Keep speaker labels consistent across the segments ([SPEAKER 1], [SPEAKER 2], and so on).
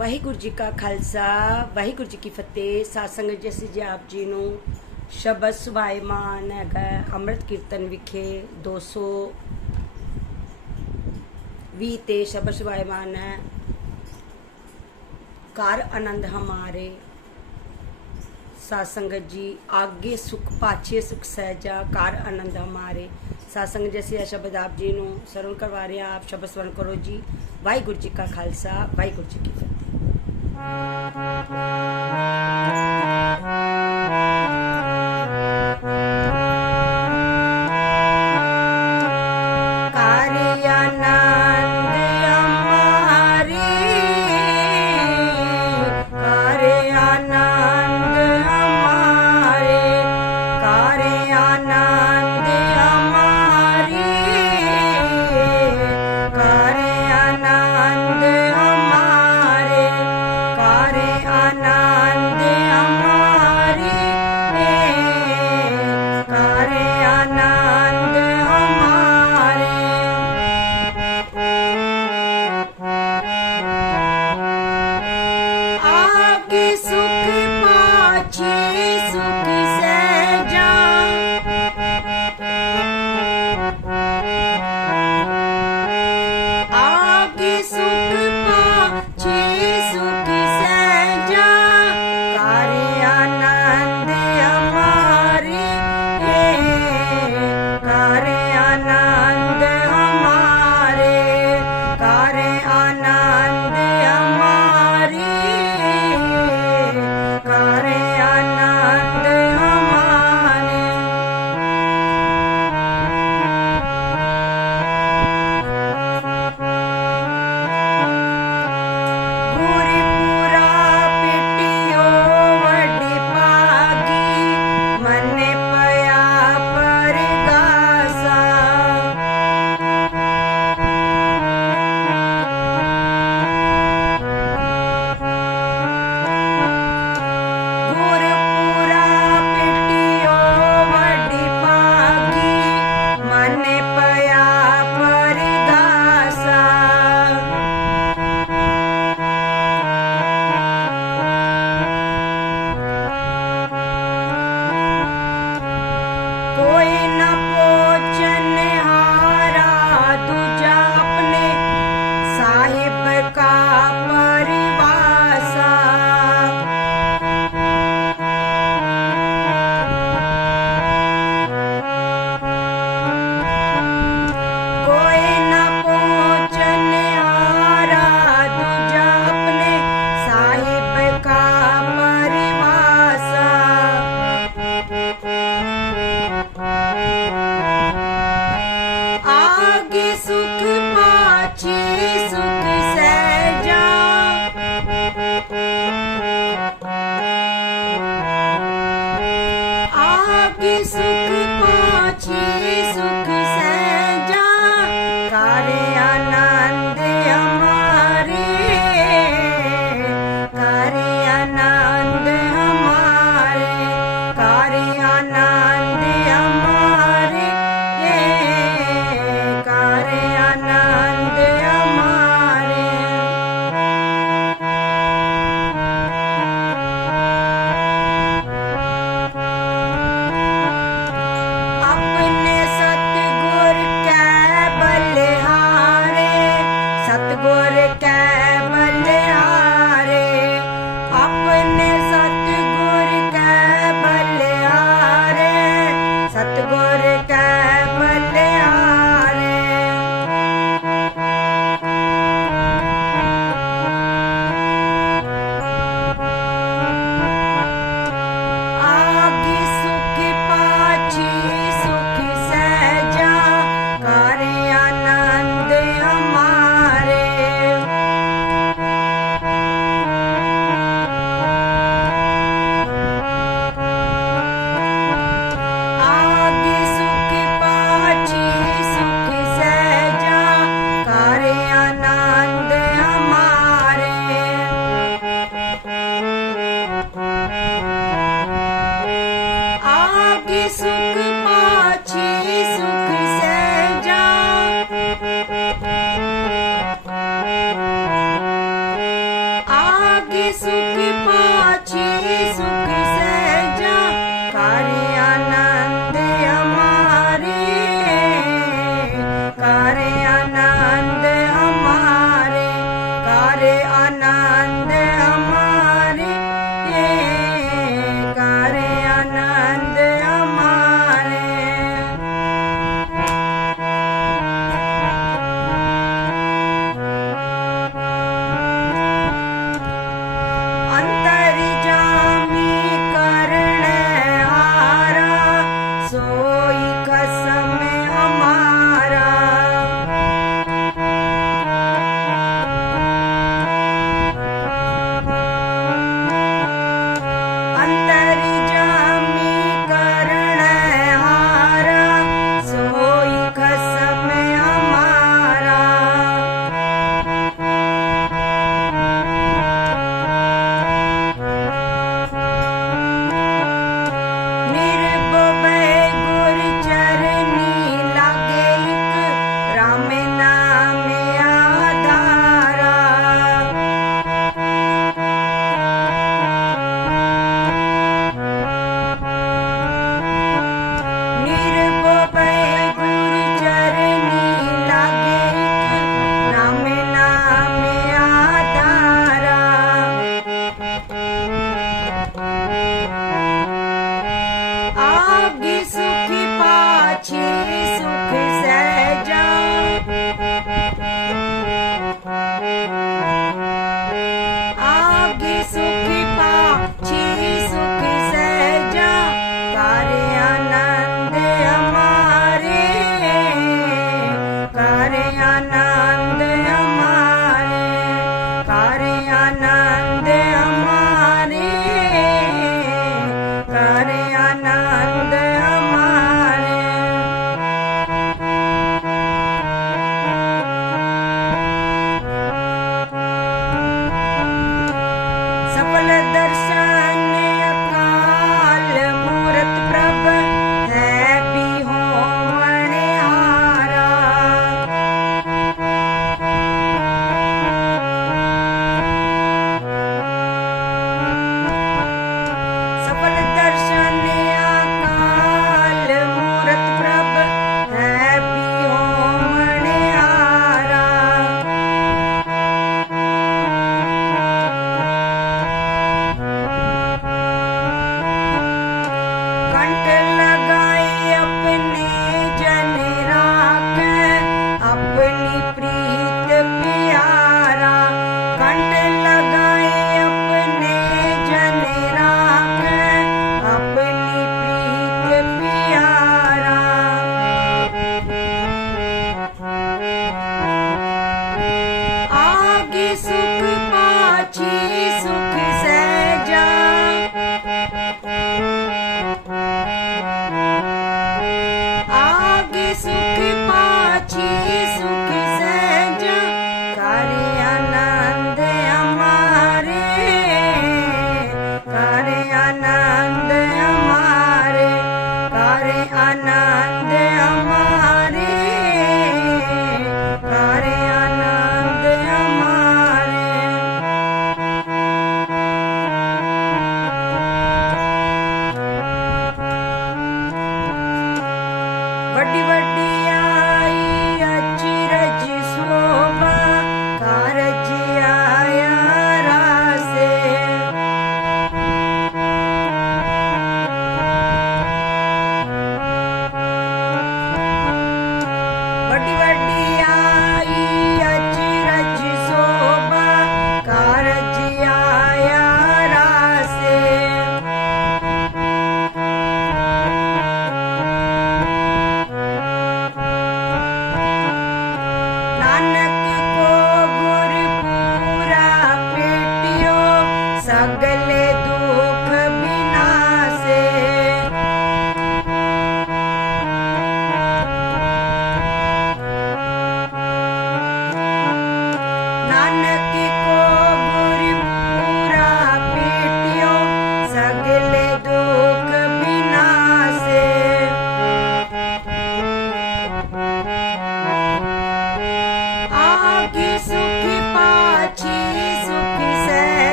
[SPEAKER 1] ਵਾਹਿਗੁਰੂ ਜੀ ਕਾ ਖਾਲਸਾ, ਵਾਹਿਗੁਰੂ ਜੀ ਕੀ ਫਤਿਹ। ਸਾਧ ਸੰਗਤ ਜੀ ਆਪ ਜੀ ਨੂੰ ਸ਼ਬਦ ਸੁਭਾਇਮਾਨ ਹੈਗਾ ਅੰਮ੍ਰਿਤ ਕੀਰਤਨ ਵਿਖੇ 220 ਤੇ ਸ਼ਬਦ ਸੁਭਾਇਮਾਨ ਹੈ। ਕਾਰ ਆਨੰਦ ਹਮਾਰੇ। ਸਾਧ ਜੀ, ਆਗੇ ਸੁਖ ਪਾਛੇ ਸੁਖ ਸਹਿਜਾ ਕਾਰ ਆਨੰਦ ਹਮਾਰੇ। ਸਾਧ ਜੈਸੇ ਸ਼ਬਦ ਆਪ ਜੀ ਨੂੰ ਸਰਵਣ ਕਰਵਾ ਰਹੇ ਆਪ ਸ਼ਬਦ ਸਵਰਨ ਕਰੋ ਜੀ। ਵਾਹਿਗੁਰੂ ਜੀ ਕਾ ਖਾਲਸਾ, ਵਾਹਿਗੁਰੂ ਜੀ ਕੀ ਫਤਿਹ। ਕਾਰਿ Nam.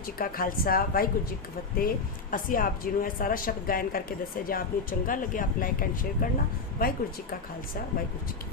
[SPEAKER 1] ਵਾਹਿਗੁਰੂ ਜੀ ਕਾ ਖਾਲਸਾ, ਵਾਹਿਗੁਰੂ ਜੀ ਕੀ ਫਤਿਹ। ਅਸੀਂ ਆਪ ਜੀ ਨੂੰ ਇਹ ਸਾਰਾ ਸ਼ਬਦ ਗਾਇਨ ਕਰਕੇ ਦੱਸਿਆ, ਜੇ ਆਪ ਨੂੰ ਚੰਗਾ ਲੱਗਿਆ, ਆਪ ਲਾਈਕ ਐਂਡ ਸ਼ੇਅਰ ਕਰਨਾ। ਵਾਹਿਗੁਰੂ ਜੀ ਕਾ ਖਾਲਸਾ, ਵਾਹਿਗੁਰੂ ਜੀ ਕੀ